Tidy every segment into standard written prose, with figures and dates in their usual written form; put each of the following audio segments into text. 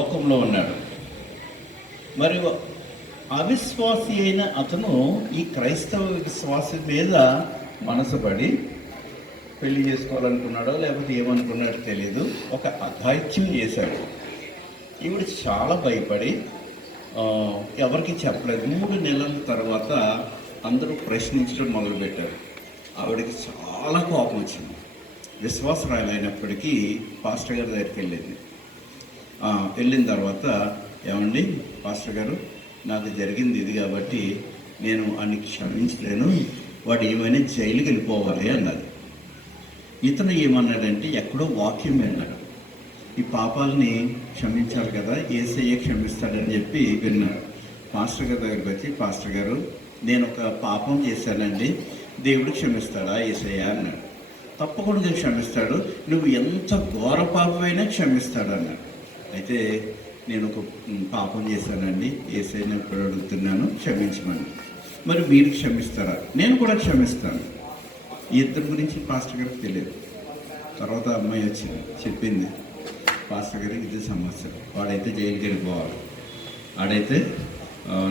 లోకంలో ఉన్నాడు. మరి అవిశ్వాసి అయిన అతను ఈ క్రైస్తవ విశ్వాసం మీద మనసు పడి పెళ్లి చేసుకోవాలనుకున్నాడో లేకపోతే ఏమనుకున్నాడో తెలీదు, ఒక అఘాయిత్యం చేశాడు. ఈవిడ చాలా భయపడి ఎవరికి చెప్పలేదు. 3 నెలల తర్వాత అందరూ ప్రశ్నించడం మొదలుపెట్టారు. ఆవిడకి చాలా కోపం వచ్చింది. విశ్వాసరాలైనప్పటికీ పాస్టర్ గారి దగ్గరికి వెళ్ళిన తర్వాత, ఏమండి పాస్టర్ గారు, నాకు జరిగింది ఇది కాబట్టి నేను అన్ని క్షమించలేను, వాడు ఏమైనా జైలుకి వెళ్ళిపోవాలి అన్నది. ఇతను ఏమన్నాడంటే, ఎక్కడో వాక్యం విన్నాడు, ఈ పాపాలని క్షమించాలి కదా, యేసయ్య క్షమిస్తాడని చెప్పి విన్నాడు. పాస్టర్ గారి దగ్గరికి వచ్చి, పాస్టర్ గారు నేను ఒక పాపం చేశానండి, దేవుడు క్షమిస్తాడా యేసయ్య అన్నాడు. తప్పకుండా క్షమిస్తాడు, నువ్వు ఎంత ఘోర పాపమైనా క్షమిస్తాడు అన్నాడు. అయితే నేను ఒక పాపం చేశానండి, యేసయ్యని ఇప్పుడు అడుగుతున్నాను క్షమించమని. మరి మీరు క్షమిస్తారా? నేను కూడా క్షమిస్తాను. ఈ ఇద్దరి గురించి పాస్టర్ గారికి తెలియదు. తర్వాత అమ్మాయి వచ్చింది, చెప్పింది, పాస్టర్ గారికి ఇది సమస్య, వాడైతే జైలుకి వెళ్ళిపోవాలి, వాడైతే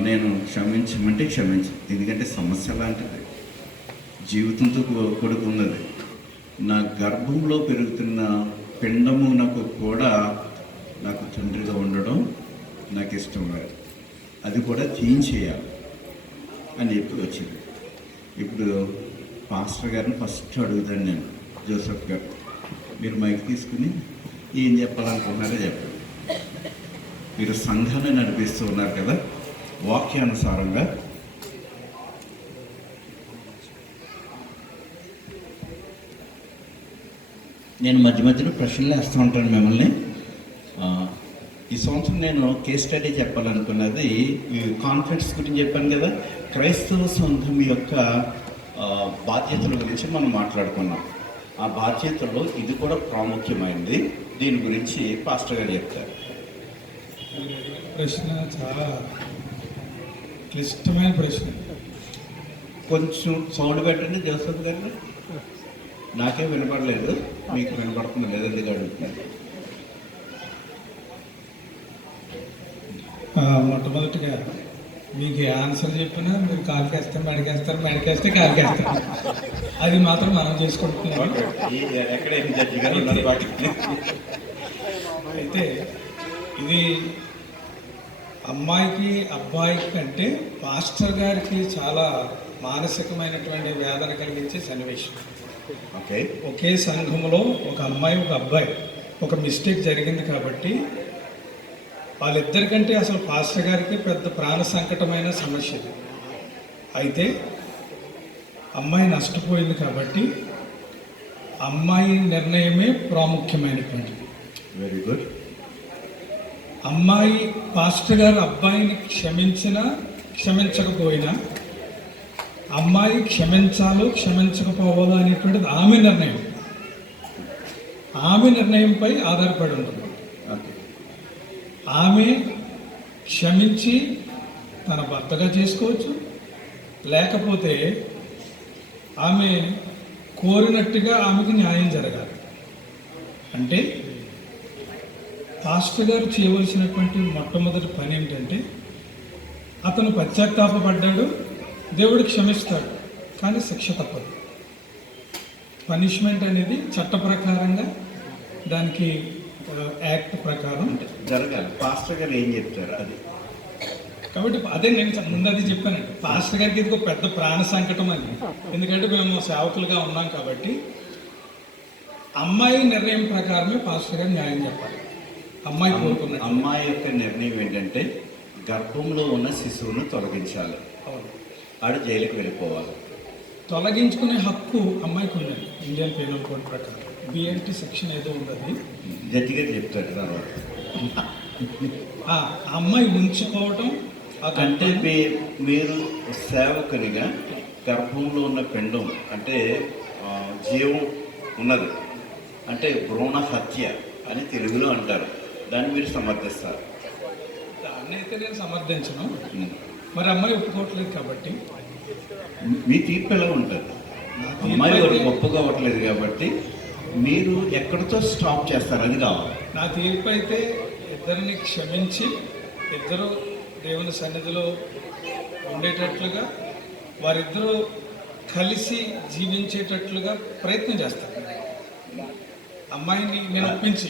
నేను క్షమించమంటే ఎందుకంటే సమస్య లాంటిది, జీవితంతో కూడుకున్నది. నా గర్భంలో పెరుగుతున్న పిండము కూడా నాకు తండ్రిగా ఉండడం నాకు ఇష్టం లేదు, అది కూడా తీయించేయాలి అని చెప్పి వచ్చింది. ఇప్పుడు పాస్టర్ గారిని ఫస్ట్ అడుగుతాను నేను, జోసెఫ్ గారు, మీరు మైక్ తీసుకుని ఏం చెప్పాలనుకున్నారో చెప్పండి. మీరు సంఘాన్ని నడిపిస్తూ ఉన్నారు కదా, వాక్యానుసారంగా నేను మధ్య మధ్యలో ప్రశ్నలు వేస్తూ ఉంటాను మిమ్మల్ని. ఈ సంవత్సరం నేను కేస్ స్టడీ చెప్పాలనుకున్నది కాన్ఫరెన్స్ గురించి చెప్పాను కదా, క్రైస్తవ సంఘం యొక్క బాధ్యతల గురించి మనం మాట్లాడుకున్నాం. ఆ బాధ్యతల్లో ఇది కూడా ప్రాముఖ్యమైనది. దీని గురించి పాస్టర్ గారు చెప్తారు. ప్రశ్న చాలా క్లిష్టమైన ప్రశ్న. కొంచెం సౌండ్ పెట్టండి జోసెఫ్ గారు, నాకే వినపడలేదు, మీకు వినపడుతుంది లేదండి అడుగుతున్నాను. మొట్టమొదటిగా మీకు ఆన్సర్ చెప్పినా మీరు కాలుకేస్తే మెడకేస్తే కాలుకేస్తారు, అది మాత్రం మనం చేసుకుంటున్నాం. అయితే ఇది అమ్మాయికి అబ్బాయికి కంటే పాస్టర్ గారికి చాలా మానసికమైనటువంటి వేదన కలిగించే సన్నివేశం. ఒకే సంఘంలో ఒక అమ్మాయి ఒక అబ్బాయి ఒక మిస్టేక్ జరిగింది కాబట్టి వాళ్ళిద్దరికంటే అసలు పాస్టర్ గారికి పెద్ద ప్రాణ సంకటమైన సమస్య. అయితే అమ్మాయి నష్టపోయింది కాబట్టి అమ్మాయి నిర్ణయమే ప్రాముఖ్యమైనటువంటిది. Very good. అమ్మాయి పాస్టర్ గారు అబ్బాయిని క్షమించకపోయినా అమ్మాయి క్షమించాలో క్షమించకపోవాలో అనేటువంటిది ఆమె నిర్ణయం. ఆమె నిర్ణయంపై ఆధారపడి ఉంటుంది. ఆమె క్షమించి తన భర్తగా చేసుకోవచ్చు, లేకపోతే ఆమె కోరినట్టుగా ఆమెకు న్యాయం జరగాలి. అంటే పాస్టర్ గారు చేయవలసినటువంటి మొట్టమొదటి పని ఏమిటంటే, అతను పశ్చాత్తాపడ్డాడు, దేవుడు క్షమిస్తాడు, కానీ శిక్ష తప్పదు. పనిష్మెంట్ అనేది చట్ట ప్రకారంగా దానికి యాక్ట్ ప్రకారం జరగాలి. పాస్టర్ గారు ఏం చెప్తారు అది. కాబట్టి అదే నేను ముందు అది చెప్పానండి, పాస్టర్ గారికి ఇది ఒక పెద్ద ప్రాణ సంకటం అని. ఎందుకంటే మేము సేవకులుగా ఉన్నాం కాబట్టి అమ్మాయి నిర్ణయం ప్రకారమే పాస్టర్ గారు న్యాయం చెప్పాలి. అమ్మాయి కోరుకున్న అమ్మాయి యొక్క నిర్ణయం ఏంటంటే గర్భంలో ఉన్న శిశువును తొలగించాలి, ఆడు జైలుకి వెళ్ళిపోవాలి. తొలగించుకునే హక్కు అమ్మాయికి ఉన్నది ఇండియన్ పీనల్ కోడ్ ప్రకారం. బిఎన్టీ సెక్షన్ ఏదో ఉన్నది, జడ్జి గారు చెప్తారు. తర్వాత ఆ అమ్మాయి ఉంచుకోవటం అంటే మీరు సేవకునిగా గర్భంలో ఉన్న పిండం అంటే జీవం ఉన్నది అంటే భ్రూణ హత్య అని తెలుగులో అంటారు, దాన్ని మీరు సమర్థిస్తారు. దాన్ని అయితే నేను సమర్థించను, మరి అమ్మాయి ఒప్పుకోవట్లేదు కాబట్టి. మీ తీర్పు ఎలా ఉంటుంది? అమ్మాయి ఒప్పుకోవట్లేదు కాబట్టి మీరు ఎక్కడితో స్టాప్ చేస్తారు, అది కావాలి. నా తీర్పు అయితే ఇద్దరిని క్షమించి ఇద్దరు దేవుని సన్నిధిలో ఉండేటట్లుగా వారిద్దరూ కలిసి జీవించేటట్లుగా ప్రయత్నం చేస్తారు. అమ్మాయిని నేను ఒప్పించి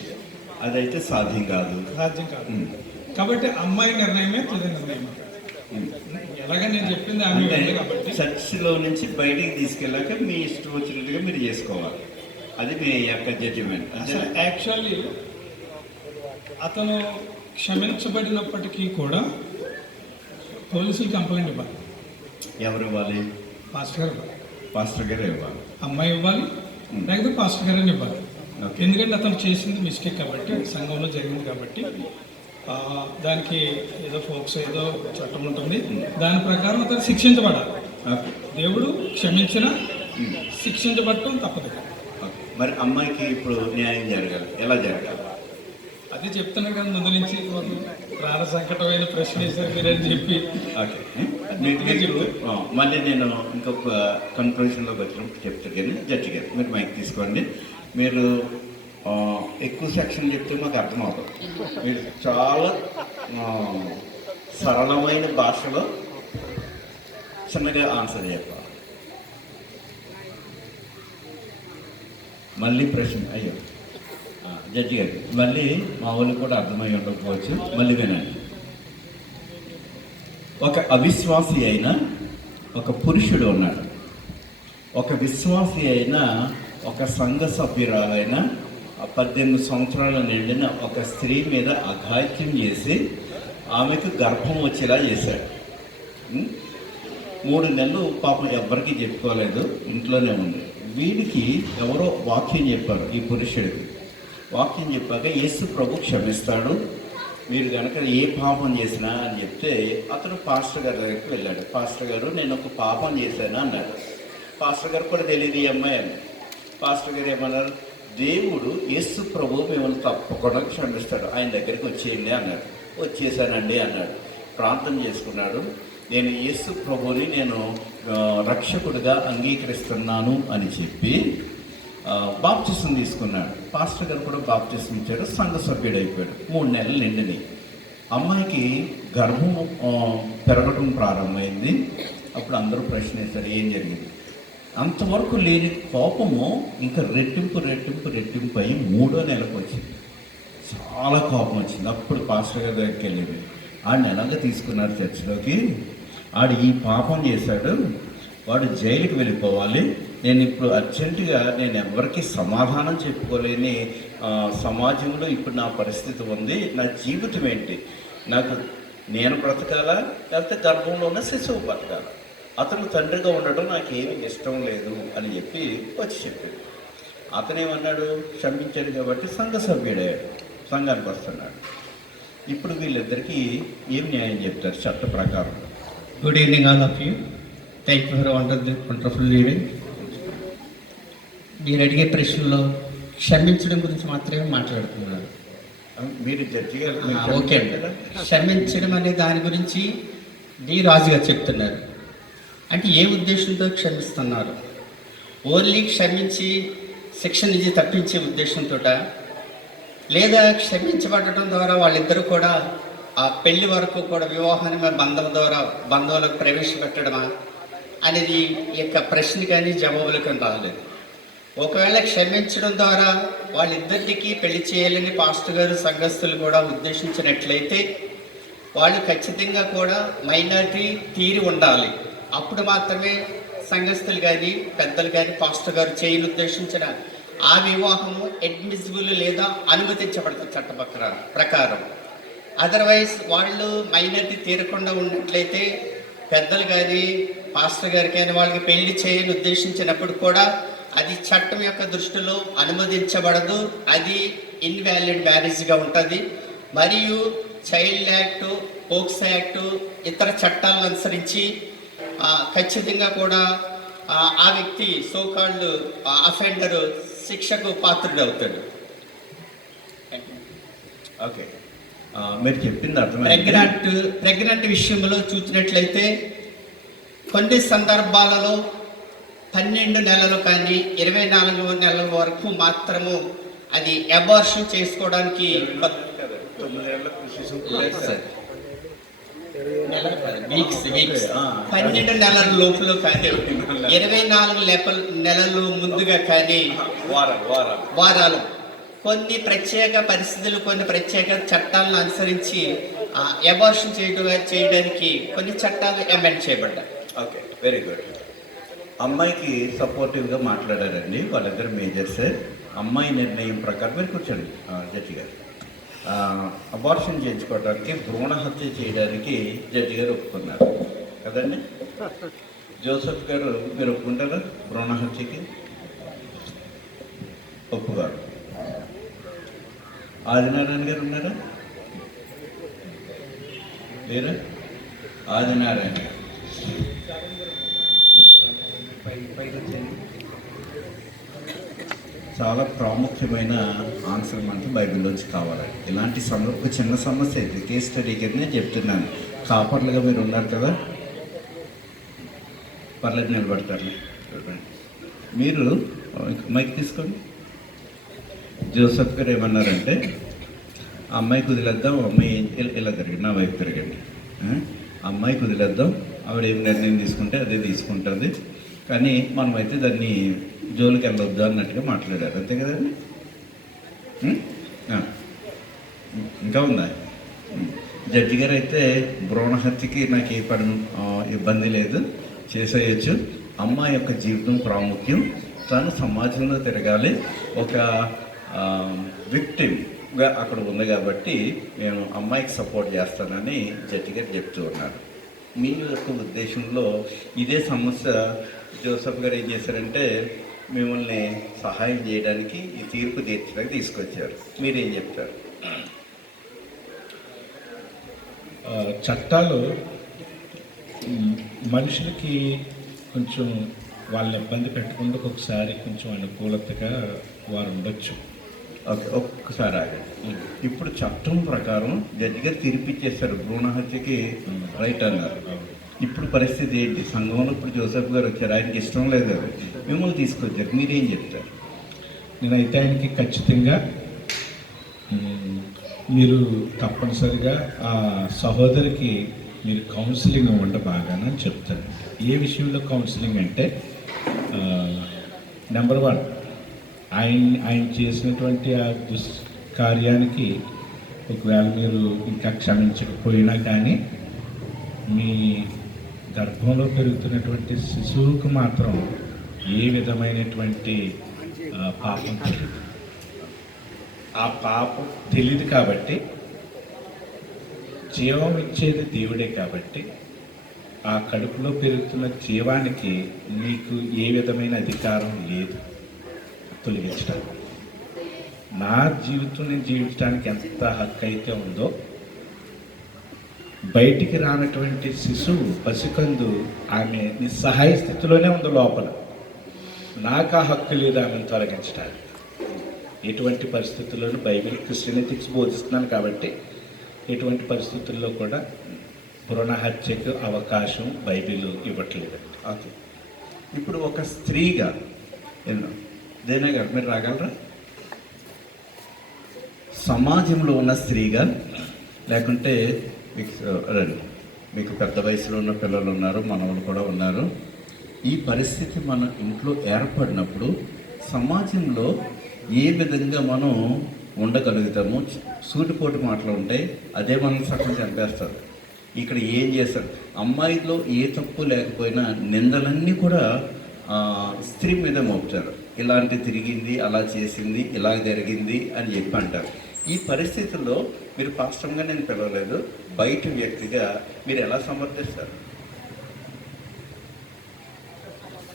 అదైతే సాధ్యం కాదు. సాధ్యం కాదు. కాబట్టి అమ్మాయి నిర్ణయమే తుది నిర్ణయం. ఎలాగ నేను చెప్పింది ఆమె వెళ్ళి కాబట్టి చర్చిలో నుంచి బయటికి తీసుకెళ్ళాక మీ ఇష్టం వచ్చినట్టుగా మీరు చేసుకోవాలి. అది మీ యొక్క జడ్జిమెంట్. అసలు యాక్చువల్లీ అతను క్షమించబడినప్పటికీ కూడా పోలీసులు కంప్లైంట్ ఇవ్వాలి. ఎవరు ఇవ్వాలి? పాస్టర్ గారు ఇవ్వాలి. పాస్టర్ గారు ఇవ్వాలి. అమ్మాయి ఇవ్వాలి, లేకపోతే పాస్టర్ గారని ఇవ్వాలి. ఎందుకంటే అతను చేసింది మిస్టేక్ కాబట్టి, సంఘంలో జరిగింది కాబట్టి దానికి ఏదో ఫోక్స్ ఏదో చట్టం ఉంటుంది, దాని ప్రకారం అతను శిక్షించబడాలి. దేవుడు క్షమించిన శిక్షించబడటం తప్పదు. మరి అమ్మాయికి ఇప్పుడు న్యాయం జరగాలి, ఎలా జరగాలి? అది చెప్తున్నారు కదా ముందు నుంచి. ప్రాణ సంకటమైన ప్రశ్న వేశారు మీరని చెప్పి. మళ్ళీ నేను ఇంకొక కన్క్లూషన్లోకి వచ్చినప్పుడు చెప్తారు కానీ జడ్జి గారు మీరు మైక్ తీసుకోండి. మీరు ఎక్కువ సెక్షన్ చెప్తే మాకు అర్థమవుతుంది. మీరు చాలా సరళమైన భాషలో చిన్నగా ఆన్సర్ చెప్పాలి. మళ్ళీ ప్రశ్న అయ్యో జడ్జి గారు మళ్ళీ మా వాళ్ళకి కూడా అర్థమై ఉండకపోవచ్చు, మళ్ళీ వినండి. ఒక అవిశ్వాసి అయిన ఒక పురుషుడు ఉన్నాడు. ఒక విశ్వాసి అయిన ఒక సంఘ సభ్యురాలైన 18 సంవత్సరాల నిండిన ఒక స్త్రీ మీద అఘాయిత్యం చేసి ఆమెకు గర్భం వచ్చేలా చేశాడు. 3 నెలలు పాపం ఎవ్వరికీ చెప్పుకోలేదు, ఇంట్లోనే ఉంది. వీడికి ఎవరో వాక్యం చెప్పారు. ఈ పురుషుడికి వాక్యం చెప్పాక యేసు ప్రభు క్షమిస్తాడు, మీరు కనుక ఏ పాపం చేసినా అని చెప్తే అతను పాస్టర్ గారి దగ్గరికి వెళ్ళాడు. పాస్టర్ గారు నేను ఒక పాపం చేశాను అన్నాడు. పాస్టర్ గారు కూడా తెలియదు ఈ అమ్మాయి అని. పాస్టర్ గారు ఏమన్నారు? దేవుడు యేసు ప్రభు మిమ్మల్ని తప్పకుండా క్షమిస్తాడు, ఆయన దగ్గరికి వచ్చేయండి అన్నాడు. వచ్చేసానండి అన్నాడు. ప్రార్థన చేసుకున్నాడు. నేను యేసు ప్రభుని నేను రక్షకుడిగా అంగీకరిస్తున్నాను అని చెప్పి బాప్టిజం తీసుకున్నాడు. పాస్టర్ గారు కూడా బాప్టిజం ఇచ్చాడు, సంఘ సభ్యుడు అయిపోయాడు. 3 నెలలు నిండినాయి. అమ్మాయికి గర్భం పెరగడం ప్రారంభమైంది. అప్పుడు అందరూ ప్రశ్న వేశారు ఏం జరిగింది. అంతవరకు లేని కోపము ఇంకా రెట్టింపు అయి 3వ నెలకు వచ్చింది. చాలా కోపం వచ్చింది. అప్పుడు పాస్టర్ గారి దగ్గరికి వెళ్ళింది. ఆడిని ఎలాగ తీసుకున్నారు చర్చిలోకి. ఆడు ఈ పాపం చేశాడు, వాడు జైలుకి వెళ్ళిపోవాలి. నేను ఇప్పుడు అర్జెంటుగా నేను ఎవరికి సమాధానం చెప్పుకోలేని సమాజంలో ఇప్పుడు నా పరిస్థితి ఉంది. నా జీవితం ఏంటి? నేను బ్రతకాలా లేకపోతే గర్భంలో ఉన్న శిశువు బ్రతకాలా? అతను తండ్రిగా ఉండటం నాకేమీ ఇష్టం లేదు అని చెప్పి వచ్చి చెప్పాడు. అతనేమన్నాడు? క్షమించాడు కాబట్టి సంఘ సభ్యుడయ్యాడు, సంఘానికి వస్తున్నాడు. ఇప్పుడు వీళ్ళిద్దరికీ ఏం న్యాయం చెప్తారు చట్ట ప్రకారం? Good evening all of you. Thank you for wonderful reading. మీరు అడిగే ప్రశ్నలో క్షమించడం గురించి మాత్రమే మాట్లాడుతున్నారు. మీరు జడ్జి గారు ఓకే అండి. క్షమించడం అనే దాని గురించి డి రాజు గారు చెప్తున్నారు. అంటే ఏ ఉద్దేశంతో క్షమిస్తున్నారు? ఓన్లీ క్షమించి శిక్ష నుంచి తప్పించే ఉద్దేశంతో, లేదా క్షమించబడటం ద్వారా వాళ్ళిద్దరూ కూడా ఆ పెళ్లి వరకు కూడా వివాహాన్ని బంధం ద్వారా బంధువులకు ప్రవేశపెట్టడమా అనేది ఈ యొక్క ప్రశ్న కానీ జవాబులు కానీ రాలేదు. ఒకవేళ క్షమించడం ద్వారా వాళ్ళిద్దరికి పెళ్లి చేయాలని పాస్టర్ గారు సంఘస్థులు కూడా ఉద్దేశించినట్లయితే వాళ్ళు ఖచ్చితంగా కూడా మైనారిటీ తీరి ఉండాలి. అప్పుడు మాత్రమే సంఘస్థులు కానీ పెద్దలు కానీ పాస్టర్ గారు చేయని ఉద్దేశించిన ఆ వివాహము అడ్మిసిబుల్ లేదా అనుమతించబడుతుంది చట్ట ప్రకారం. అదర్వైజ్ వాళ్ళు మైనారిటీ తీరకుండా ఉన్నట్లయితే పెద్దలు కానీ పాస్టర్ గారు కానీ వాళ్ళకి పెళ్లి చేయని ఉద్దేశించినప్పుడు కూడా అది చట్టం యొక్క దృష్టిలో అనుమతించబడదు, అది ఇన్వాలిడ్ మ్యారేజ్గా ఉంటుంది. మరియు చైల్డ్ యాక్టు, పోక్సో యాక్టు, ఇతర చట్టాలను అనుసరించి ఖచ్చితంగా కూడా ఆ వ్యక్తి సోకాల్డ్ అఫెండరు శిక్షకు పాత్రుడవుతాడు. ఓకే, మీరు చెప్పింది అర్థమైంది. ప్రెగ్నెంట్ విషయంలో చూసినట్లయితే కొన్ని సందర్భాలలో 12 నెలలు కానీ 24 నెలల వరకు మాత్రము అది అబార్షన్ చేసుకోవడానికి 9 ఏళ్ల శిశువు లేదు సార్, వీక్స్ Okay, 12 నెలల లోపల కానీ 24 నెలలు ముందుగా కానీ వారాలు కొన్ని ప్రత్యేక పరిస్థితులు, కొన్ని ప్రత్యేక చట్టాలను అనుసరించి అబార్షన్ చేయడానికి కొన్ని చట్టాలు అమెండ్ చేయబడ్డాయి. Okay, very good. అమ్మాయికి సపోర్టివ్గా మాట్లాడారండి వాళ్ళిద్దరు మేజర్సే. అమ్మాయి నిర్ణయం ప్రకారం మీరు కూర్చోండి జడ్జి గారు. అబార్షన్ చేయించుకోవడానికి, భ్రూణ హత్య చేయడానికి జడ్జి గారు ఒప్పుకున్నారు కదండి. జోసెఫ్ గారు మీరు ఒప్పుకుంటారా భ్రూణ హత్యకి? ఒప్పుగారు. ఆదినారాయణ గారు ఉన్నారా? లేరా? ఆదినారాయణ గారు చాలా ప్రాముఖ్యమైన ఆన్సర్ మనకి బైబిల్లోంచి కావాలి. ఇలాంటి ఒక చిన్న సమస్య అయితే కేస్ స్టడీ కింద చెప్తున్నాను. కాపర్లుగా మీరు ఉన్నారు కదా, పర్లేదు నిలబడతారు. మీరు మైక్ తీసుకోండి. జోసెఫ్ గారు ఏమన్నారంటే అమ్మాయికి వదిలేద్దాం, అమ్మాయి ఇలా తిరగండి, నా వైపు తిరగండి, అమ్మాయికి వదిలేద్దాం, ఆవిడ ఏం నిర్ణయం తీసుకుంటే అదే తీసుకుంటుంది, కానీ మనమైతే దాన్ని జోలికి వెళ్ళొద్దు అన్నట్టుగా మాట్లాడారు. అంతే కదండి. ఇంకా ఉందా? జడ్జి గారు అయితే భ్రూణ హత్యకి నాకు ఏ ఇబ్బంది లేదు, చేసేయచ్చు. అమ్మాయి యొక్క జీవితం ప్రాముఖ్యం, తను సమాజంలో తిరగాలి, ఒక విక్టిమ్గా అక్కడ ఉంది కాబట్టి నేను అమ్మాయికి సపోర్ట్ చేస్తానని జడ్జి గారు చెప్తూ ఉన్నారు. మీ యొక్క ఉద్దేశంలో ఇదే సమస్య జోసెఫ్ గారు ఏం చేశారంటే మిమ్మల్ని సహాయం చేయడానికి, ఈ తీర్పు తీర్చడానికి తీసుకొచ్చారు. మీరేం చెప్తారు? చట్టాలు మనుషులకి కొంచెం వాళ్ళని ఇబ్బంది పెట్టకుండా ఒకసారి కొంచెం అనుకూలతగా వారు ఉండొచ్చు. ఓకే, ఒక్కసారి ఆగండి. ఇప్పుడు చట్టం ప్రకారం జడ్జి గారు తీర్పిచ్చేస్తారు, భ్రూణ హత్యకి రైట్ అన్నారు. ఇప్పుడు పరిస్థితి ఏంటి? సంఘంలో ఇప్పుడు జోసెఫ్ గారు వచ్చారు, ఆయనకి ఇష్టం లేదు కదా, మిమ్మల్ని తీసుకొచ్చారు, మీరేం చెప్తారు? నేనైతే ఆయనకి ఖచ్చితంగా మీరు తప్పనిసరిగా ఆ సహోదరికి మీరు కౌన్సిలింగ్ ఇవ్వండి బాగానని చెప్తాను. ఏ విషయంలో కౌన్సిలింగ్ అంటే నెంబర్ 1, ఆయన చేసినటువంటి ఆ దుష్కార్యానికి ఒకవేళ మీరు ఇంకా క్షమించకపోయినా కానీ మీ గర్భంలో పెరుగుతున్నటువంటి శిశువుకు మాత్రం ఏ విధమైనటువంటి పాపం తెలియదు. ఆ పాపం తెలియదు కాబట్టి, జీవం ఇచ్చేది దేవుడే కాబట్టి ఆ కడుపులో పెరుగుతున్న జీవానికి మీకు ఏ విధమైన అధికారం లేదు తొలగించడానికి. నా జీవితం నేను జీవించడానికి ఎంత హక్కు అయితే ఉందో, బయటికి రానటువంటి శిశువు, పసికందు, ఆమె నిస్సహాయ స్థితిలోనే ఉంది లోపల. నాకు ఆ హక్కు లేదు ఆమెను తొలగించడానికి. ఎటువంటి పరిస్థితుల్లోనూ బైబిల్ క్రిస్టియన్ ఎథిక్స్ బోధిస్తున్నాను కాబట్టి ఎటువంటి పరిస్థితుల్లో కూడా భ్రూణ హత్యకు అవకాశం బైబిల్ ఇవ్వట్లేదండి. ఓకే, ఇప్పుడు ఒక స్త్రీగా దేనా గారు మీరు రాగలరా? సమాజంలో ఉన్న స్త్రీగా, లేకుంటే మీకు పెద్ద వయసులో ఉన్న పిల్లలు ఉన్నారు, మనవలు కూడా ఉన్నారు, ఈ పరిస్థితి మన ఇంట్లో ఏర్పడినప్పుడు సమాజంలో ఏ విధంగా మనం ఉండగలుగుతాము? సూటిపోటు మాటలు ఉంటాయి, అదే మనం సగం చంపేస్తారు. ఇక్కడ ఏం చేస్తారు? అమ్మాయిలో ఏ తప్పు లేకపోయినా నిందలన్నీ కూడా స్త్రీ మీద మోపుతారు. ఇలాంటి తిరిగింది, అలా చేసింది, ఇలా జరిగింది అని చెప్పి అంటారు. ఈ పరిస్థితుల్లో మీరు పాస్టర్గా నేను పిలవలేదు, బయట వ్యక్తిగా మీరు ఎలా సమర్థిస్తారు?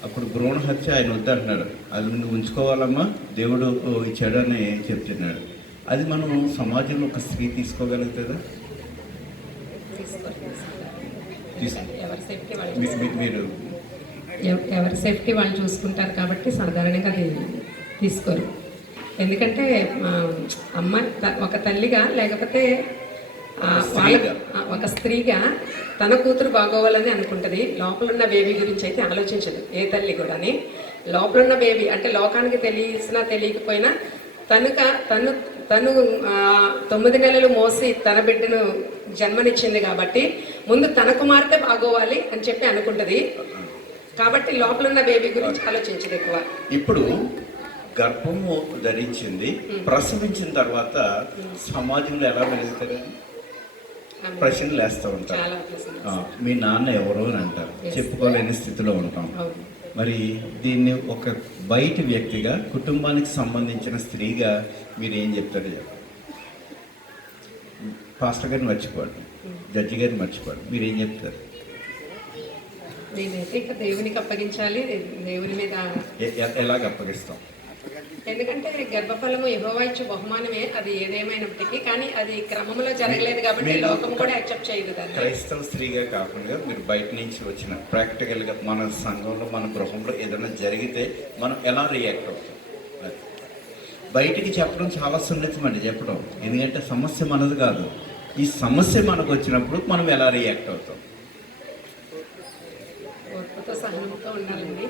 అప్పుడు భ్రూణ హత్య ఆయన వద్దంటున్నాడు, అది నువ్వు ఉంచుకోవాలమ్మా, దేవుడు ఇచ్చాడు అని చెప్తున్నాడు. అది మనం సమాజంలో ఒక స్త్రీ తీసుకోగలుగుతుందా? మీరు ఎవరి సేఫ్టీ వాళ్ళు చూసుకుంటారు కాబట్టి సాధారణంగా అది తీసుకోరు. ఎందుకంటే అమ్మ ఒక తల్లిగా, లేకపోతే ఒక స్త్రీగా తన కూతురు బాగోవాలని అనుకుంటుంది. లోపలున్న బేబీ గురించి అయితే ఆలోచించదు ఏ తల్లి కూడాని. లోపలున్న బేబీ అంటే లోకానికి తెలిసినా తెలియకపోయినా తను తను 9 నెలలు మోసి తన బిడ్డను జన్మనిచ్చింది కాబట్టి ముందు తన కుమార్తె బాగోవాలి అని చెప్పి అనుకుంటది. కాబట్టి లోపల ఉన్న బేబీ గురించి ఆలోచించదు ఎక్కువ. ఇప్పుడు గర్భము ధరించింది, ప్రసవించిన తర్వాత సమాజంలో ఎలా మెలుగుతారు? ప్రశ్నలు వేస్తూ ఉంటారు. చాలా ప్రశ్నలు. మీ నాన్న ఎవరు అని అంటారు, చెప్పుకోలేని స్థితిలో ఉంటాం. అవును. మరి దీన్ని ఒక బయటి వ్యక్తిగా, కుటుంబానికి సంబంధించిన స్త్రీగా మీరు ఏం చెప్తారు? పాస్టర్ గారిని మర్చిపోండి, జడ్జి గారిని మర్చిపోండి, మీరు ఏం చెప్తారు? నేనైతే ఇక దేవునికి అప్పగించాలి, దేవుని మీద. ఎలాగ అప్పగిస్తాం? ఎందుకంటే గర్భఫలము యెహోవా ఇచ్చే బహుమానమే, అది ఏదేమైనప్పటికీ. కానీ అది క్రమంలో జరగలేదు కాబట్టి లోకం కూడా యాక్సెప్ట్ చేయదు దాన్ని. క్రైస్తవ స్త్రీగా కాకుండా మీరు బయట నుంచి వచ్చిన ప్రాక్టికల్గా మన సంఘంలో, మన గృహంలో ఏదైనా జరిగితే మనం ఎలా రియాక్ట్ అవుతాం? అది బయటికి చెప్పడం చాలా సున్నితం అండి చెప్పడం. ఎందుకంటే సమస్య మనది కాదు. ఈ సమస్య మనకు వచ్చినప్పుడు మనం ఎలా రియాక్ట్ అవుతాం? ఓర్పుతో సహనంతో ఉండాలండి.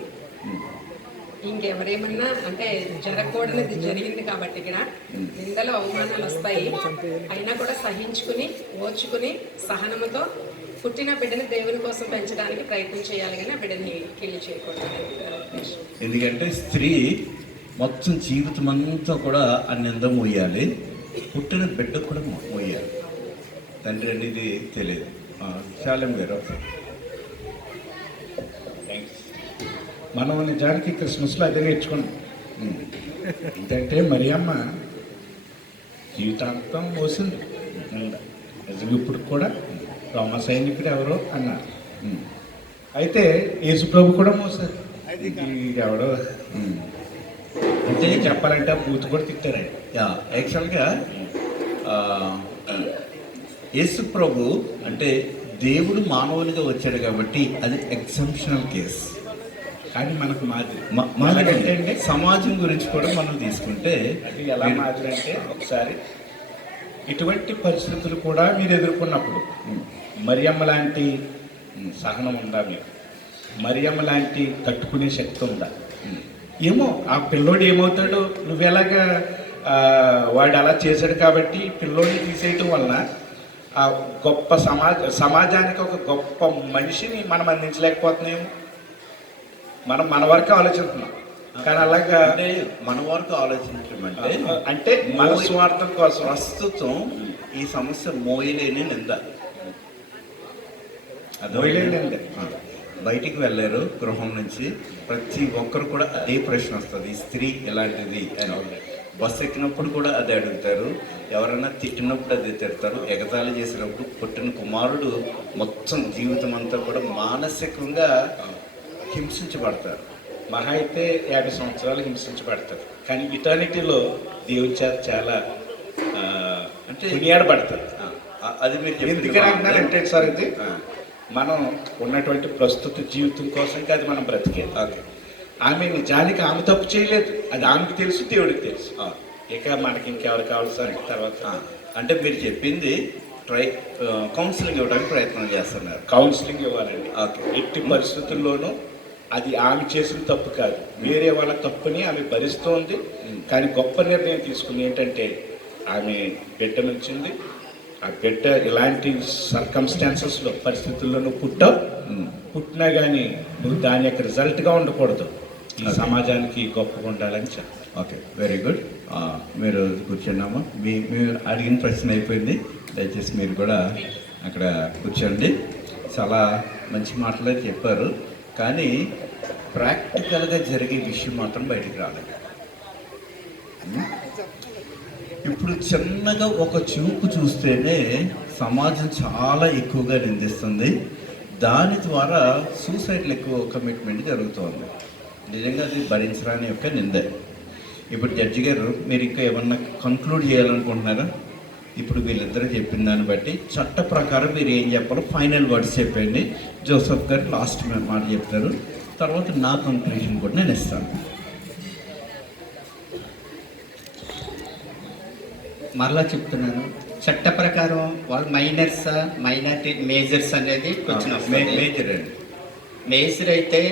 ఇంకెవరేమన్నా అంటే జరగకూడనిది జరిగింది కాబట్టి ఇక్కడ నిందలు అవమానాలు వస్తాయి. అయినా కూడా సహించుకుని, ఓర్చుకుని, సహనముతో పుట్టిన బిడ్డని దేవుని కోసం పెంచడానికి ప్రయత్నం చేయాలి, కానీ ఆ బిడ్డని కీళ్ళు చేయకూడదు. ఎందుకంటే స్త్రీ మొత్తం జీవితం అంతా కూడా ఆ నింద మోయాలి, పుట్టిన బిడ్డకు కూడా మోయాలి. తండ్రి అనేది తెలియదు. శాలెం గారు. మనం నిజానికి క్రిస్మస్లో అదే నేర్చుకున్నాం. ఏంటంటే మరియమ్మ జీవితాంతం మోసింది. నిజంగా ఇప్పుడు కూడా రోమ సైనికుడు ఎవరో అన్నారు. అయితే యేసుప్రభు కూడా మోసారు. ఎవడో అంటే చెప్పాలంటే బూత్ కూడా తిట్టారు. యాక్చువల్గా యేసు ప్రభు అంటే దేవుడు మానవునిగా వచ్చాడు కాబట్టి అది ఎగ్జంప్షనల్ కేస్. కానీ మనకు మాదిరి మాదిరి అంటే సమాజం గురించి కూడా మనం తీసుకుంటే అది ఎలా మాదిరి అంటే, ఒకసారి ఇటువంటి పరిస్థితులు కూడా మీరు ఎదుర్కొన్నప్పుడు మరియమ్మ లాంటి సహనం ఉందా మీకు? మరియమ్మ లాంటి తట్టుకునే శక్తి ఉందా? ఏమో ఆ పిల్లోడు ఏమవుతాడో, నువ్వెలాగా వాడు అలా చేశాడు కాబట్టి పిల్లోడిని తీసేయటం వలన ఆ గొప్ప సమాజానికి ఒక గొప్ప మనిషిని మనం అందించలేకపోతున్నాము. మనం మన వరకు ఆలోచిస్తున్నాం, కానీ అలాగా అంటే మన వరకు ఆలోచించమంటే అంటే మన స్వార్థం కోసం. ప్రస్తుతం ఈ సమస్య మోయలేని నింద. బయటికి వెళ్ళారు గృహం నుంచి, ప్రతి ఒక్కరు కూడా అదే ప్రశ్న వస్తుంది, స్త్రీ ఎలాంటిది అని. బస్సు ఎక్కినప్పుడు కూడా అదే అడుగుతారు, ఎవరైనా తిట్టినప్పుడు అదే తిడతారు, ఎగతాళి చేసినప్పుడు పుట్టిన కుమారుడు మొత్తం జీవితం అంతా కూడా మానసికంగా హింసించబడతారు. మహా అయితే 50 సంవత్సరాలు హింసించబడతారు, కానీ ఇటర్నిటీలో దేవుని చేత చాలా అంటే కొనియాడబడతారు. అది మీరు ఎందుకని అంటున్నారంటే సార్, ఇది మనం ఉన్నటువంటి ప్రస్తుత జీవితం కోసం కాదు మనం బ్రతికేది. ఆమె నిజానికి ఆమె తప్పు చేయలేదు, అది ఆమెకు తెలుసు, దేవుడికి తెలుసు. ఇక మనకి ఇంకెవరు కావాలి సార్ తర్వాత? అంటే మీరు చెప్పింది కౌన్సిలింగ్ ఇవ్వడానికి ప్రయత్నం చేస్తున్నారు. కౌన్సిలింగ్ ఇవ్వాలండి. ఎట్టి పరిస్థితుల్లోనూ అది ఆమె చేసిన తప్పు కాదు, వేరే వాళ్ళ తప్పుని ఆమె భరిస్తోంది. కానీ గొప్ప నిర్ణయం తీసుకుంది ఏంటంటే, ఆమె బిడ్డ నుంచింది. ఆ బిడ్డ ఇలాంటి సర్కమ్స్టాన్సెస్లో పరిస్థితుల్లో నువ్వు పుట్టినా కానీ నువ్వు దాని యొక్క రిజల్ట్గా ఉండకూడదు, ఈ సమాజానికి గొప్పగా ఉండాలని చెప్పాలి. Okay, very good. మీరు కూర్చున్నామా? మీరు అడిగిన ప్రశ్న అయిపోయింది. దయచేసి మీరు కూడా అక్కడ కూర్చోండి. చాలా మంచి మాటలే చెప్పారు, కానీ ప్రాక్టికల్గా జరిగే విషయం మాత్రం బయటికి రాలేదు. ఇప్పుడు చిన్నగా ఒక చూపు చూస్తేనే సమాజం చాలా ఎక్కువగా నిందిస్తుంది. దాని ద్వారా సూసైడ్లు ఎక్కువ కమిట్మెంట్ జరుగుతుంది. నిజంగా అది భరించరాని యొక్క నిందే. ఇప్పుడు జడ్జి గారు, మీరు ఇంకా ఏమన్నా కన్క్లూడ్ చేయాలనుకుంటున్నారా? ఇప్పుడు వీళ్ళిద్దరూ చెప్పిన దాన్ని బట్టి చట్ట ప్రకారం మీరు ఏం చెప్పాలో ఫైనల్ వర్డ్స్ చెప్పండి. జోసెఫ్ గారు లాస్ట్ మాట చెప్తారు, తర్వాత నా కంక్లూజన్ కూడా నేను ఇస్తాను. మరలా చెప్తున్నాను, చట్ట ప్రకారం వాళ్ళు మైనర్సా మైనారిటీ మేజర్స్ అనేది కొంచెం మేజర్ అండి. మేజర్ అయితే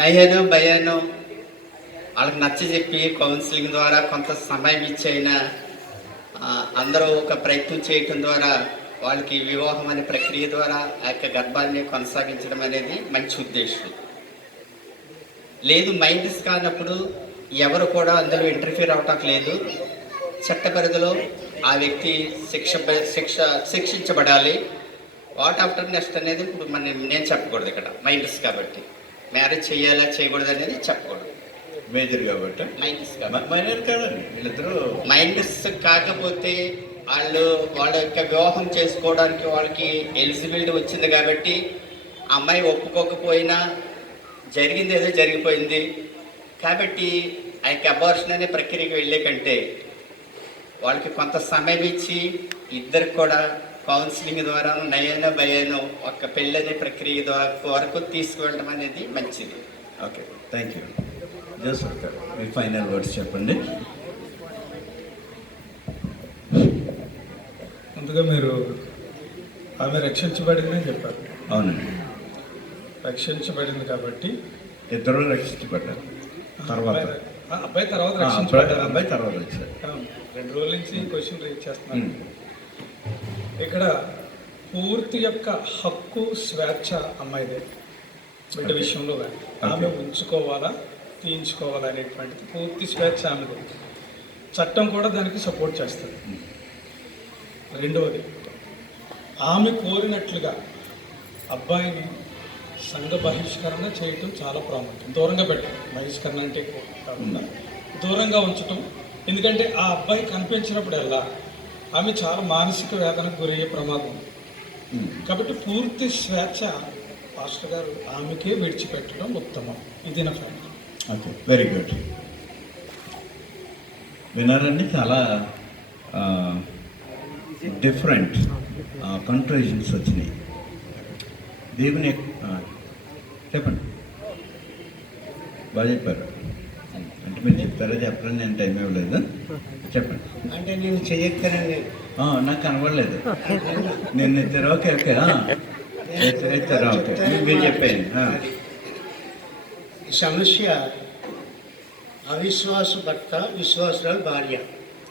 నయనో భయానో వాళ్ళకి నచ్చజెప్పి కౌన్సిలింగ్ ద్వారా కొంత సమయం ఇచ్చైనా అందరూ ఒక ప్రయత్నం చేయటం ద్వారా వాళ్ళకి వివాహం అనే ప్రక్రియ ద్వారా ఆ యొక్క గర్భాన్ని కొనసాగించడం అనేది మంచి ఉద్దేశం. లేదు మైండ్స్ కానప్పుడు ఎవరు కూడా అందులో ఇంటర్ఫీర్ అవటం లేదు. చట్ట పరిధిలో ఆ వ్యక్తి శిక్షించబడాలి. వాట్ ఆఫ్టర్ నెక్స్ట్ అనేది ఇప్పుడు నేను చెప్పకూడదు ఇక్కడ మైండ్స్ కాబట్టి. మ్యారేజ్ చేయాలా చేయకూడదు అనేది చెప్పకూడదు. మేజర్ కాబట్టి మైండ్స్ మైనర్ కాదండి వీళ్ళిద్దరూ. మైండ్స్ కాకపోతే వాళ్ళ యొక్క వివాహం చేసుకోవడానికి వాళ్ళకి ఎలిజిబిలిటీ వచ్చింది కాబట్టి అమ్మాయి ఒప్పుకోకపోయినా జరిగింది ఏదో జరిగిపోయింది కాబట్టి ఆ యొక్క అబార్షన్ అనే ప్రక్రియకి వెళ్ళే కంటే వాళ్ళకి కొంత సమయం ఇచ్చి ఇద్దరికి కూడా కౌన్సిలింగ్ ద్వారా నయనో భయానో ఒక పెళ్ళి అనే ప్రక్రియ వరకు తీసుకువెళ్ళడం అనేది మంచిది. Okay, thank you. జోసఫ్ గారు మీ ఫైనల్ వర్డ్స్ చెప్పండి. ముందుగా మీరు ఆమె రక్షించబడిందని చెప్పారు. అవునండి, రక్షించబడింది కాబట్టి ఇద్దరు రక్షించబడ్డారు. తర్వాత అబ్బాయి తర్వాత రక్షించబడ్డారు. అబ్బాయి తర్వాత వచ్చారు. 2 రోజుల నుంచి క్వశ్చన్ రీచ్ చేస్తున్నాను. ఇక్కడ పూర్తి యొక్క హక్కు స్వేచ్ఛ అమ్మాయిదే. బిడ్డ విషయంలో కానీ ఆమె ఉంచుకోవాలా తీయించుకోవాలా అనేటువంటిది పూర్తి స్వేచ్ఛ ఆమెదే. చట్టం కూడా దానికి సపోర్ట్ చేస్తుంది. రెండవది, ఆమె కోరినట్లుగా అబ్బాయిని సంఘ బహిష్కరణ చేయటం చాలా ప్రాముఖ్యం. దూరంగా పెట్టడం, బహిష్కరణ అంటే కాకుండా దూరంగా ఉంచటం. ఎందుకంటే ఆ అబ్బాయి కనిపించినప్పుడల్లా ఆమె చాలా మానసిక వేదనకు గురయ్యే ప్రమాదం ఉంది. కాబట్టి పూర్తి స్వేచ్ఛ పాస్టర్ గారు ఆమెకే విడిచిపెట్టడం ఉత్తమం. ఇది నా ఫ్యామిలీ. Okay, very good. విన్నారండి, చాలా డిఫరెంట్ కంట్రోజన్స్ వచ్చినాయి. దేవుని చెప్పండి, బాగా చెప్పారు. అంటే మీరు చెప్తారా చెప్పరా, నేను టైం ఇవ్వలేదు. చెప్పండి. అంటే నేను చెయ్యక్కనండి, నాకు కనబడలేదు. నేను ఎత్తారా? ఓకే ఓకే ఎత్తారా? ఓకే, మీరు చెప్పేయండి. ఈ సమస్య అవిశ్వాస భర్త, విశ్వాసురాలు భార్య.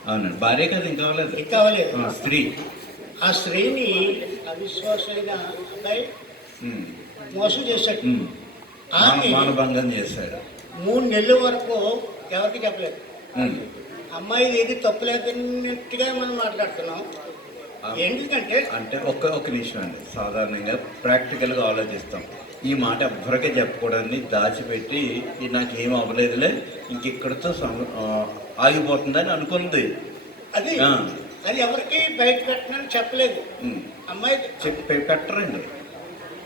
అవునండి, భార్య కదా, ఇంకా అవ్వలేదు. ఇంకా అవ్వలేదు. స్త్రీ. ఆ స్త్రీని అవిశ్వాసైన అబ్బాయి మోసం చేశాడు. ఆమె మానభంగం చేశాడు. 3 నెలల వరకు ఎవరికి చెప్పలేదు. అమ్మాయి ఏది తప్పులేదన్నట్టుగా మనం మాట్లాడుతున్నాం. ఎందుకంటే అంటే ఒక్క నిమిషం అండి, సాధారణంగా ప్రాక్టికల్గా ఆలోచిస్తాం. ఈ మాట ఎవ్వరికే చెప్పకూడదని దాచిపెట్టి నాకేం అవ్వలేదులే ఇంకెక్కడితో ఆగిపోతుందని అనుకుంది. అది అది ఎవరికి బయట పెట్టనని చెప్పలేదు. అమ్మాయి పెట్టరండి.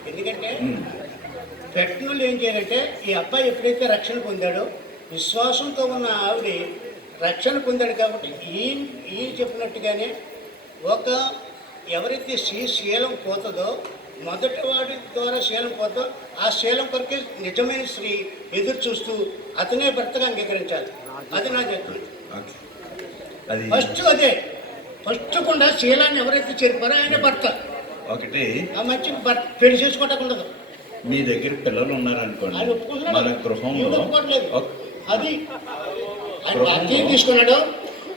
ఎందుకంటే పెట్టనులు ఏం చేయాలంటే, ఈ అబ్బాయి ఎప్పుడైతే రక్షణ పొందాడో, విశ్వాసంతో ఉన్న ఆవిడ రక్షణ పొందాడు కాబట్టి ఈ చెప్పినట్టుగానే ఎవరైతే శీలం పోతుందో, మొదటి వాడి ద్వారా శీలం పోతుందో ఆ శీలం కొరకే నిజమైన స్త్రీ ఎదురు చూస్తూ అతనే భర్తగా అంగీకరించాలి. అది నా చెప్తుంది. ఫస్ట్ అదే, ఫస్ట్ కూడా శీలాన్ని ఎవరైతే చేరిపారో ఆయన భర్త. ఒకటి ఆ మంచి భర్త పెళ్లి చేసుకోవటం. మీ దగ్గర పిల్లలు ఉన్నారనుకోండి, మన గృహంలో అది తీసుకున్నాడు,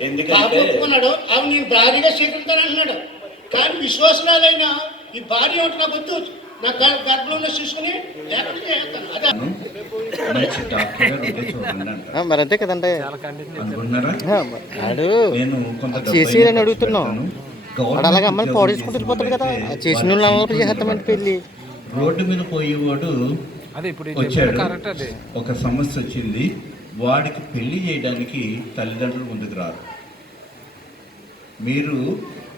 ఎందుకంటే ఒప్పుకున్నాడు. అవి నేను భార్యగా స్వీకరిస్తానంటున్నాడు. కానీ విశ్వాసరాలైనా ఈ భార్య ఒకటి నాకు వద్దు, నా గర్భంలో చూసుకుని మరి అంతే కదండి అనుకుంటున్నారా? నేను చేసి అడుగుతున్నాను. వాడు అలాగే అమ్మాయిని పాడేసుకుంటూ వెళ్ళిపోతాడు కదా, చేసిన వాళ్ళు అమలు చేస్తామంటే పెళ్ళి. రోడ్డు మీద పోయేవాడు వచ్చాడు, ఒక సమస్య వచ్చింది, వాడికి పెళ్లి చేయడానికి తల్లిదండ్రులు ముందుకు రారు. మీరు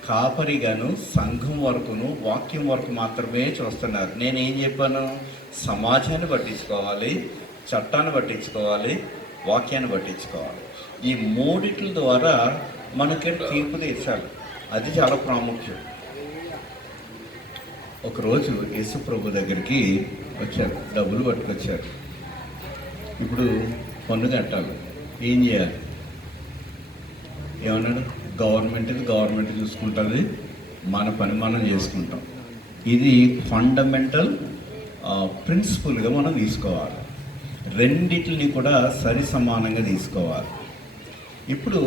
కాపరిగాను సంఘం వరకును వాక్యం వరకు మాత్రమే చూస్తున్నారు. నేనేం చెప్పాను? సమాజాన్ని పట్టించుకోవాలి, చట్టాన్ని పట్టించుకోవాలి, వాక్యాన్ని పట్టించుకోవాలి. ఈ మూడిట్ల ద్వారా మనకి తీర్పు తీర్చాలి. అది చాలా ప్రాముఖ్యం. ఒకరోజు యేసు ప్రభు దగ్గరికి వచ్చారు, డబ్బులు పట్టుకొచ్చారు. ఇప్పుడు పన్ను కట్టాలి, ఏం చేయాలి? ఏమన్నాడు? గవర్నమెంట్ చూసుకుంటుంది, మన పని మనం చేసుకుంటాం. ఇది ఫండమెంటల్ ప్రిన్సిపల్గా మనం తీసుకోవాలి. రెండిటిని కూడా సరి సమానంగా తీసుకోవాలి. ఇప్పుడు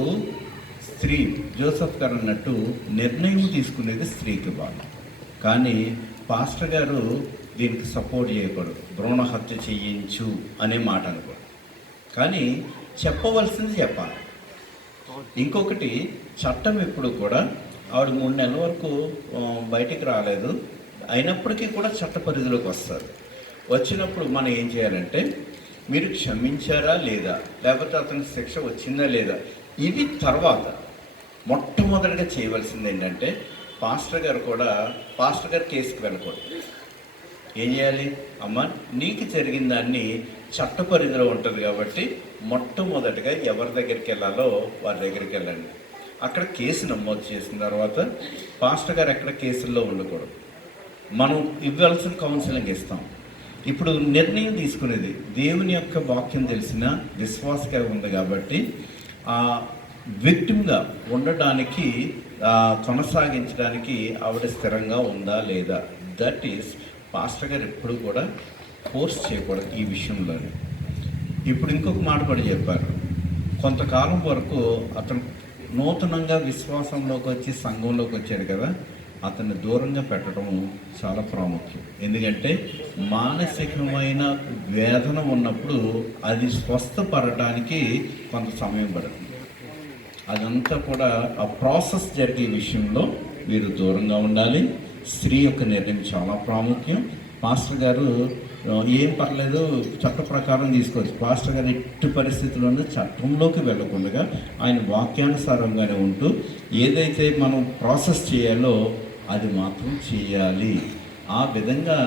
స్త్రీ జోసెఫ్ గారు అన్నట్టు నిర్ణయం తీసుకునేది స్త్రీకి బాగా, కానీ పాస్టర్ గారు దీనికి సపోర్ట్ చేయకూడదు. భ్రూణ హత్య చేయించు అనే మాట అనుకోడు, కానీ చెప్పవలసింది చెప్పాలి. ఇంకొకటి, చట్టం ఎప్పుడు కూడా ఆవిడ 3 నెలల వరకు బయటికి రాలేదు, అయినప్పటికీ కూడా చట్ట పరిధిలోకి వస్తారు. వచ్చినప్పుడు మనం ఏం చేయాలంటే, మీరు క్షమించారా లేదా, లేకపోతే అతనికి శిక్ష వచ్చిందా లేదా, ఇవి తర్వాత మొట్టమొదటిగా చేయవలసింది ఏంటంటే, పాస్టర్ గారు కేసుకి వెళ్ళకూడదు. ఏం చేయాలి? అమ్మ, నీకు జరిగిన దాన్ని చట్ట పరిధిలో ఉంటుంది కాబట్టి మొట్టమొదటిగా ఎవరి దగ్గరికి వెళ్ళాలో వారి దగ్గరికి వెళ్ళండి. అక్కడ కేసు నమోదు చేసిన తర్వాత పాస్టర్ గారు ఎక్కడ కేసుల్లో ఉండకూడదు. మనం ఇవ్వాల్సిన కౌన్సిలింగ్ ఇస్తాం. ఇప్పుడు నిర్ణయం తీసుకునేది దేవుని యొక్క వాక్యం తెలిసిన విశ్వాసగా ఉంది కాబట్టి విక్టిమ్గా ఉండడానికి కొనసాగించడానికి ఆవిడ స్థిరంగా ఉందా లేదా, దట్ ఈస్ పాస్టర్ గారు ఎప్పుడు కూడా ఫోర్స్ చేయకూడదు ఈ విషయంలోనే. ఇప్పుడు ఇంకొక మాట కూడా చెప్పారు, కొంతకాలం వరకు అతను నూతనంగా విశ్వాసంలోకి వచ్చి సంఘంలోకి వచ్చాడు కదా, అతన్ని దూరంగా పెట్టడం చాలా ప్రాముఖ్యం. ఎందుకంటే మానసికమైన వేదన ఉన్నప్పుడు అది స్వస్థపడటానికి కొంత సమయం పడుతుంది. అదంతా కూడా ఆ ప్రాసెస్ జరిగే విషయంలో మీరు దూరంగా ఉండాలి. స్త్రీ యొక్క నిర్ణయం చాలా ప్రాముఖ్యం. పాస్టర్ గారు ఏం పర్లేదు, చట్ట ప్రకారం తీసుకోవచ్చు. పాస్టర్ గారు ఎట్టి పరిస్థితుల్లోనూ చట్టంలోకి వెళ్ళకుండా ఆయన వాక్యానుసారంగానే ఉంటూ ఏదైతే మనం ప్రాసెస్ చేయాలో అది మాత్రం చేయాలి. ఆ విధంగా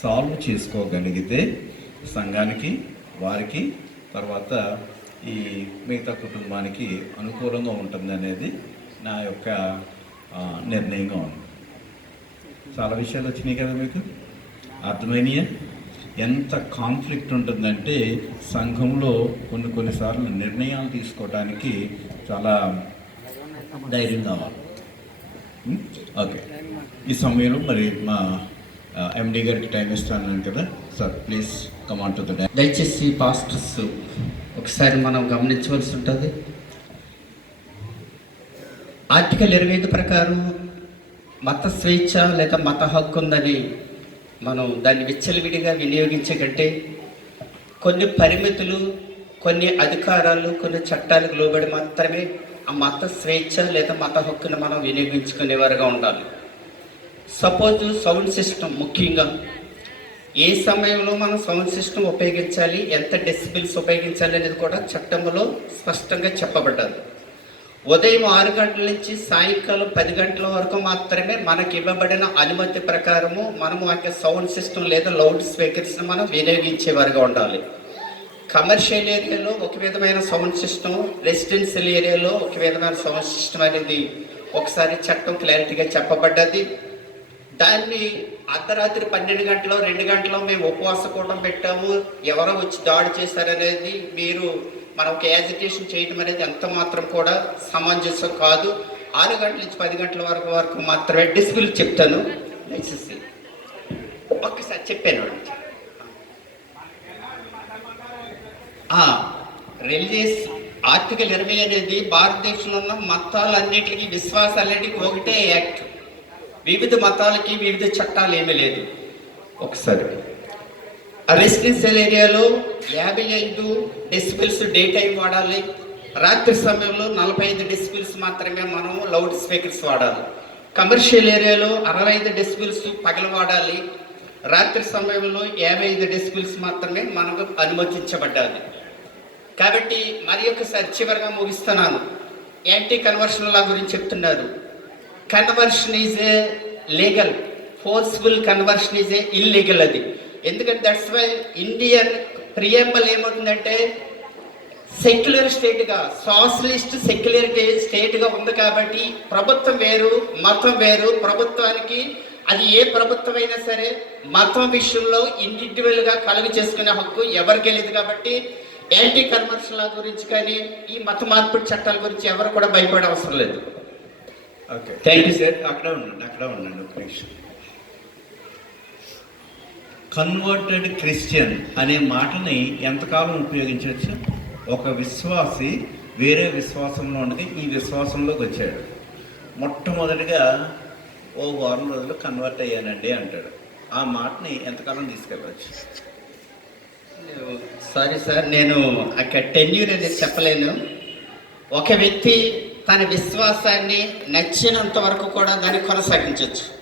సాల్వ్ చేసుకోగలిగితే సంఘానికి, వారికి, తర్వాత ఈ మిగతా కుటుంబానికి అనుకూలంగా ఉంటుంది అనేది నా యొక్క నిర్ణయంగా ఉంది. చాలా విషయాలు వచ్చినాయి కదా, మీకు అర్థమైనయా? ఎంత కాన్ఫ్లిక్ట్ ఉంటుందంటే సంఘంలో కొన్నిసార్లు నిర్ణయాలు తీసుకోవడానికి చాలా ధైర్యం కావాలి. ఓకే, ఈ సమయంలో మరి మా ఎండి గారికి టైం ఇస్తాను కదా sir, please come on to the direct. దయచేసి పాస్టర్స్ ఒకసారి మనం గమనించవలసి ఉంటుంది. ఆర్టికల్ 25 ప్రకారం మత స్వేచ్ఛ లేదా మత హక్కు ఉందని మనం దాన్ని విచ్చలవిడిగా వినియోగించే కంటే కొన్ని పరిమితులు, కొన్ని అధికారాలు, కొన్ని చట్టాలకు లోబడి మాత్రమే ఆ మత స్వేచ్ఛ లేదా మత హక్కును మనం వినియోగించుకునేవారుగా ఉండాలి. సపోజ్ సౌండ్ సిస్టమ్, ముఖ్యంగా ఏ సమయంలో మనం సౌండ్ సిస్టమ్ ఉపయోగించాలి, ఎంత డెసిబిల్స్ ఉపయోగించాలి అనేది కూడా చట్టంలో స్పష్టంగా చెప్పబడ్డది. ఉదయం 6 గంటల నుంచి సాయంకాలం 10 గంటల వరకు మాత్రమే మనకి ఇవ్వబడిన అనుమతి ప్రకారము మనము ఆ సౌండ్ సిస్టమ్ లేదా లౌడ్ స్పీకర్స్ని మనం వినియోగించేవారుగా ఉండాలి. కమర్షియల్ ఏరియాలో ఒక విధమైన సౌండ్ సిస్టమ్, రెసిడెన్షియల్ ఏరియాలో ఒక విధమైన సౌండ్ సిస్టమ్ అనేది ఒకసారి చట్టం క్లారిటీగా చెప్పబడ్డది. దాన్ని అర్ధరాత్రి 12 గంటలో 2 గంటలో మేము ఉపవాస కూటం పెట్టాము, ఎవరో వచ్చి దాడి చేశారనేది మీరు మనం ఒక యాజిటేషన్ చేయడం అనేది ఎంత మాత్రం కూడా సమంజసం కాదు. 6 గంటల నుంచి 10 గంటల వరకు మాత్రమే డెసిబిల్ చెప్తాను. దయచేసి ఒక్కసారి చెప్పాను. రిలీజియస్ ఆర్టికల్ 20 అనేది భారతదేశంలో ఉన్న మతాలన్నిటికీ, విశ్వాసాలన్నిటికీ ఒకటే యాక్ట్. వివిధ మతాలకి వివిధ చట్టాలు ఏమీ లేదు. ఒకసారి రెసిడెన్షియల్ ఏరియాలో 55 డెసిబిల్స్ డే టైం వాడాలి. రాత్రి సమయంలో 45 డెసిబిల్స్ మాత్రమే మనం లౌడ్ స్పీకర్స్ వాడాలి. కమర్షియల్ ఏరియాలో 65 డెసిబిల్స్ పగలు వాడాలి. రాత్రి సమయంలో 55 డెసిబిల్స్ మాత్రమే మనకు అనుమతించబడ్డాలి. కాబట్టి మరి ఒకసారి చివరిగా ముగిస్తున్నాను. యాంటీ కన్వర్షన్ లా గురించి చెప్తున్నారు. Conversion is a legal, forceful conversion is a illegal. అది ఎందుకంటే దట్స్ వై ఇండియన్ ప్రియంబల్ ఏమవుతుందంటే సెక్యులర్ స్టేట్గా, సోషలిస్ట్ సెక్యులర్ స్టేట్గా ఉంది. కాబట్టి ప్రభుత్వం వేరు, మతం వేరు. ప్రభుత్వానికి అది ఏ ప్రభుత్వం అయినా సరే మతం విషయంలో ఇండివిజువల్గా కలుగు చేసుకునే హక్కు ఎవరికి లేదు. కాబట్టి యాంటీ కన్వర్షన్ లా గురించి కానీ ఈ మత మార్పిడి చట్టాల గురించి ఎవరు కూడా భయపడే అవసరం లేదు. Okay, thank you sir. అక్కడ ఉండండి ఒక నిమిషం. కన్వర్టెడ్ క్రిస్టియన్ అనే మాటని ఎంతకాలం ఉపయోగించవచ్చు? ఒక విశ్వాసి వేరే విశ్వాసంలో ఉండగా ఈ విశ్వాసంలోకి వచ్చాడు. మొట్టమొదటిగా ఓ వారం రోజులు కన్వర్ట్ అయ్యానండి అంటాడు. ఆ మాటని ఎంతకాలం తీసుకెళ్ళవచ్చు? సారీ సార్, నేను అక్కడ టెన్యూర్ అనేది చెప్పలేను. ఒక వ్యక్తి తన విశ్వాసాన్ని నచ్చినంత వరకు కూడా దాన్ని కొనసాగించవచ్చు.